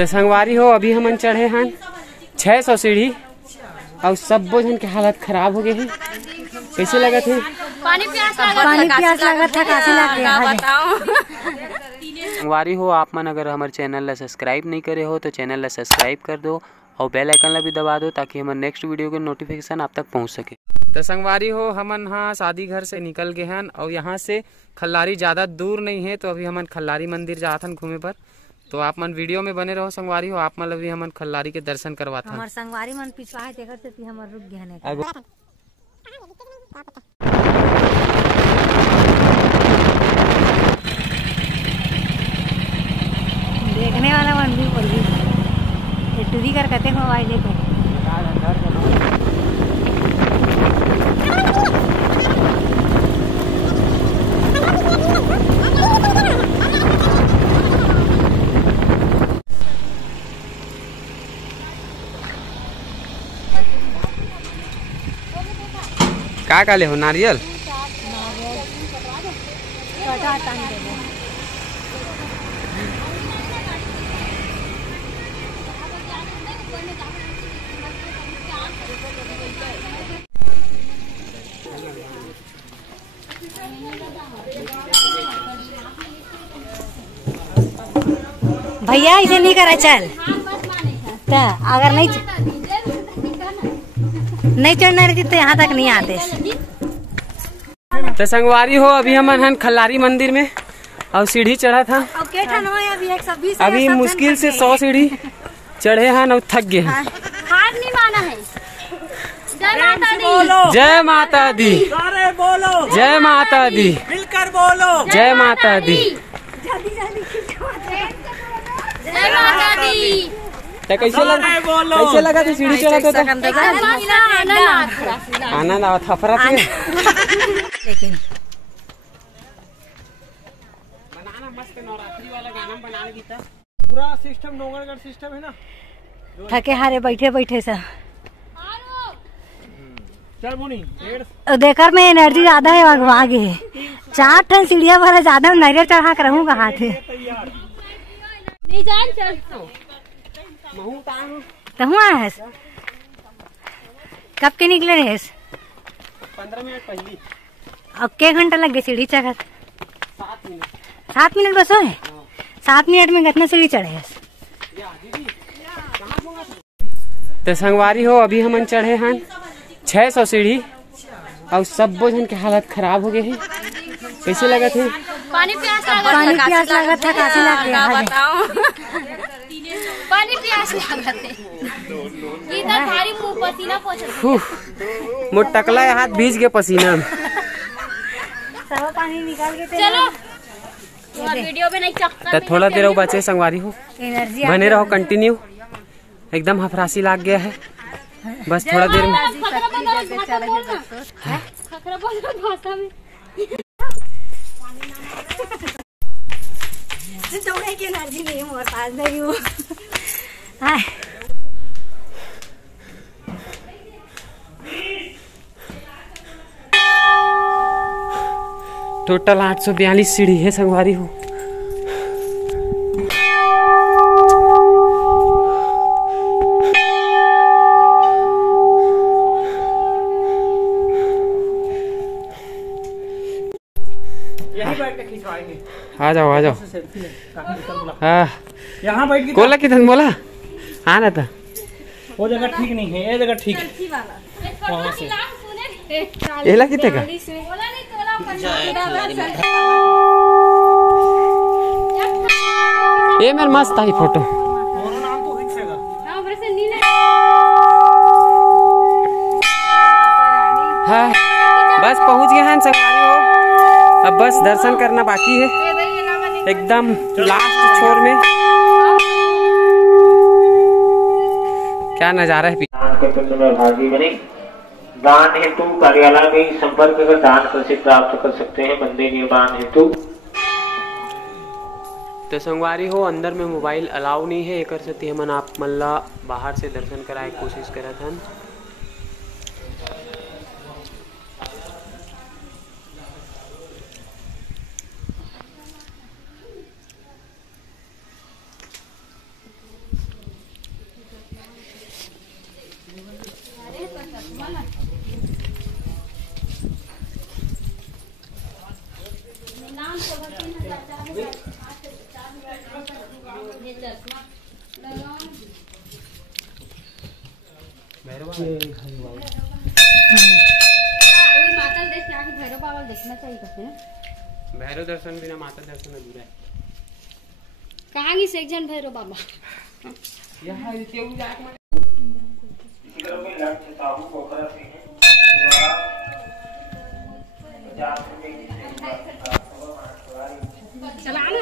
तो संगवारी हो अभी हमन चढ़े हैं 600 सीढ़ी और सब जन के हालत खराब हो गए हैं। कैसे लगा थे? पानी प्यास लगा था काफी लग संगवारी हो आप मन अगर हमारे चैनल ला सब्सक्राइब नहीं करे हो तो चैनल ला सब्सक्राइब कर दो और बेल आइकन ला भी दबा दो ताकि हमारे नेक्स्ट वीडियो के नोटिफिकेशन आप तक पहुंच सके। तो संगवारी हो हमन हाँ शादी घर से निकल गए हैं और यहाँ से खल्लारी ज़्यादा दूर नहीं है, तो अभी हमन खल्लारी मंदिर जात हन घूमे पर। तो आप मन वीडियो में बने रहो संगवारी हो, आप मन अभी हमन खल्लारी के दर्शन करवाते हैं। हमार संगवारी मन पिछवा है देखत से हमर रुक गए ने। देखने वाला मन भी बोल रही ये टूरी कर कहते मोबाइल देखो। का ले हो नारियल? भैया इसे नहीं करा चल तो अगर नहीं चढ़ना रहती तो यहाँ तक नहीं आते। तो संगवारी हो अभी हमन हन खल्लारी मंदिर में और सीढ़ी चढ़ा था। अभी मुश्किल से 100 सीढ़ी चढ़े हैं और थक गए हैं। हार नहीं माना है। जय माता दी, बोलो जय माता दी, मिलकर बोलो जय माता दी। जय माता दी। तो कैसे लगा था सीढ़ी चढ़ा था? आनंद आवा था फरा थे। लेकिन बनाना मस्त नवरात्रि वाला गाना बनाने की था। पूरा सिस्टम डोंगरगढ़ सिस्टम है ना। थके हारे बैठे बैठे से चल मुनी देखकर में एनर्जी ज्यादा है आगे है। 4 टन सीढ़िया वाला ज्यादा नारियल चढ़ा कर रहूँगा हाथ है। तो हुआ है कब के निकले रहे? 15 मिनट पहले। अब के घंटा लग गए सीढ़ी चढ़? 7 मिनट बस है। 7 मिनट में कितना सीढ़ी चढ़े है? तो संगवारी हो अभी हमन चढ़े हैं 600 सीढ़ी और सब जन के हालत खराब हो गए हैं। कैसे लगा थे? पानी प्यास लगा था काफी पानी प्यास लगा इधर भारी मुंह पसीना पोंछ मोट टकला हाथ भीज गए पसीना में। सब पानी निकाल के चलो वीडियो में नहीं चक्कर। तो थोड़ा देर बचे संगवारी हो, एनर्जी बने रहो कंटिन्यू। एकदम हफरासी लाग गया है, बस थोड़ा देर में। दौड़ने की एनर्जी नहीं मोर पास नहीं हूँ। टोटल 842 सीढ़ी है संगवारी हो। आ जाओ आ जाओ। हाँ यहाँ बैठ के कोला किधर बोला आना था। वो जगह ठीक नहीं है, ये जगह ठीक है। वहाँ से एला कितने का? ये मेरा मस्त आई फोटो। नाम तो खींचेगा। हाँ बस पहुँच गए हैं संगवारी हो। अब बस दर्शन करना बाकी है, एकदम लास्ट छोर में। क्या नजारा है। भागी बने दान हेतु कार्यालय में संपर्क कर दान राशि प्राप्त कर सकते हैं। मंदिर निर्माण हेतु तो संगवारी हो अंदर में मोबाइल अलाउ नहीं है, एक सती हमन आप मल्ला बाहर से दर्शन कराए कोशिश करत हन। भैरव बाबा देखना चाहिए कहते हैं। भैरव दर्शन बिना माता दर्शन अधूरा है। कहाँ की सेक्शन भैरव बाबा यहाँ चला ना।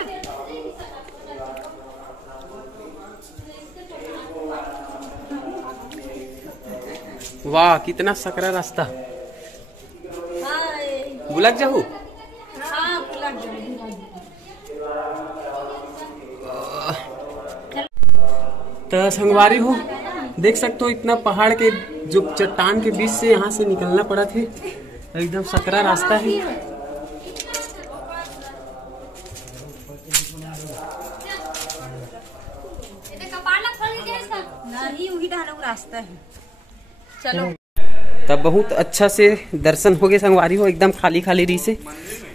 वाह कितना सकरा रास्ता। बुलक जाहू तो संगवारी हो देख सकते हो इतना पहाड़ के जो चट्टान के बीच से यहाँ से निकलना पड़ा थे। एकदम सकरा रास्ता है। रास्ता है। चलो तब बहुत अच्छा से दर्शन हो गए संगवारी हो। एकदम खाली खाली रही से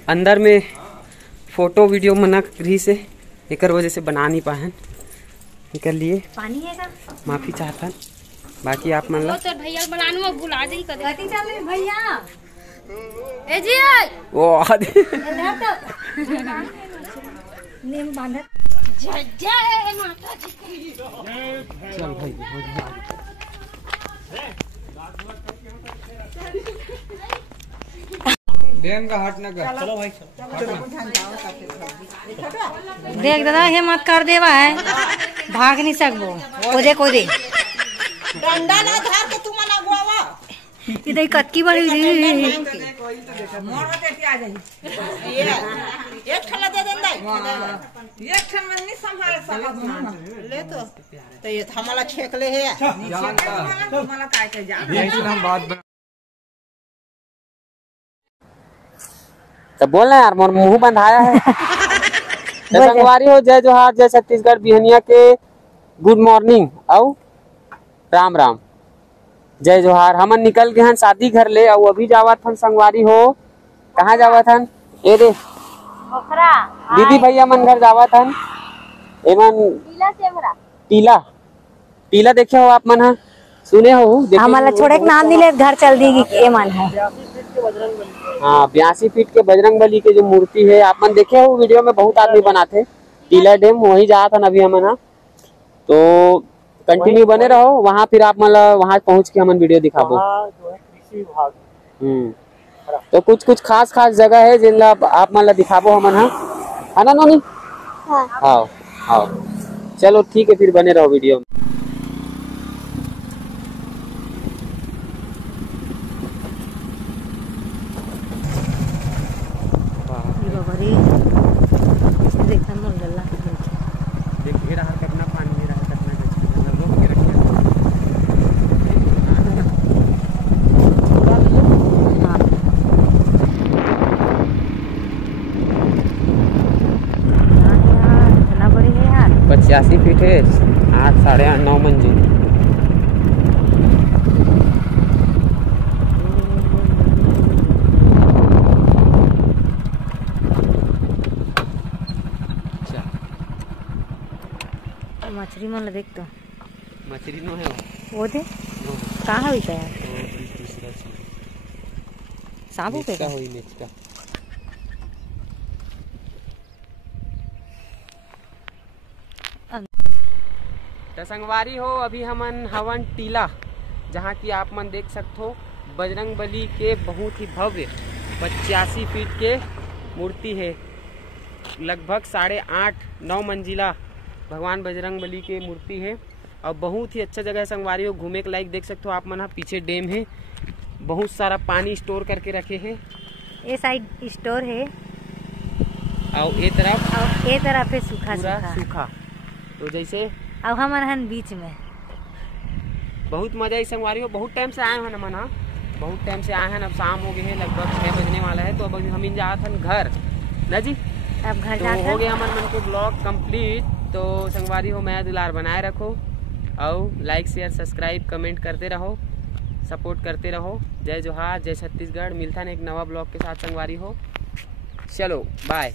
अंदर में फोटो वीडियो मना रही से एक वजह से बना नहीं पाए निकल लिए। पानी है का माफी चाहता बाकी आप मान लो तो भैया बनाने में भुला जाई कदे गति चल रही भैया ए जी वो आदि नेम बांधत जय जय माता जी की। चल भाई चलो भाई देख दादा हे मत कर देवा है भाग नहीं सकबो कोदे डंडा ना धार के तू मना गोवा इधर कतकी बड़ी मोर देती आ जाई ये एक ठला दे देन दाई एक ठन में नहीं संभाल सकत ना ले तो ये हमला छेक ले है हमला काय के जा हम बात तो बोलना यार मोर मुंह बंधाया है। संगवारी हो जय जोहार जय छत्तीसगढ़ बिहनिया के गुड मॉर्निंग और राम राम जय जोहार। हमन निकल गए हन शादी घर ले और अभी जावत हन संगवारी हो। कहाँ जावत हन ए रे दीदी भैया मन घर जावत हन एमन टीला टीला देखे हो आप मन हा सुने हो हमारा छोड़े के नाम दिले घर चल देगी ए मन है। हाँ 82 फीट के बजरंग बली के जो मूर्ति है आप मन देखे हो वीडियो में बहुत आदमी बनाते टीला डैम वही जा था अभी हमन हा। तो कंटिन्यू बने रहो वहाँ फिर आप मतलब वहाँ पहुँच के हमन वीडियो दिखाबो। तो कुछ कुछ खास जगह है जिन आप मतलब दिखाबो हमन हा है ना नोनी। हाँ हाँ चलो ठीक है फिर बने रहो वीडियो में। देखा मन गल्ला देखिए रहा कितना पानी में रहा कितना रोक के रखिए। इतना बड़ी है यार 85 फीट है 8 साढ़े 8 9 मंजिल। मछली मन देख तो मछली नो है वो दे कहाँ हुई था यार साबू पे का हुई मिर्च का। तो संगवारी हो अभी हमन हवन टीला जहाँ की आप मन देख सकते हो बजरंग बली के बहुत ही भव्य 85 फीट के मूर्ति है। लगभग 8.5-9 मंजिला भगवान बजरंग बली के मूर्ति है और बहुत ही अच्छा जगह है संगवारी हो घूमे के लायक। देख सकते हो आप मन पीछे डैम है बहुत सारा पानी स्टोर करके रखे हैं। ये साइड स्टोर है और ये तरफ है सूखा पूरा सूखा। तो जैसे अब हमारे बीच में बहुत मजा आई संगवारी हो। बहुत टाइम से आए हैं मन बहुत टाइम से आए हैं। अब शाम हो गए हैं लगभग 6 बजने वाला है। तो अब हम इन जाते हैं घर ना जी। अब घर तो जाते हो गया हमारे मन के ब्लॉग कंप्लीट। तो संगवारी हो मैं दुलार बनाए रखो और लाइक शेयर सब्सक्राइब कमेंट करते रहो सपोर्ट करते रहो। जय जोहार जय छत्तीसगढ़। मिलता है एक नवा ब्लॉग के साथ संगवारी हो। चलो बाय।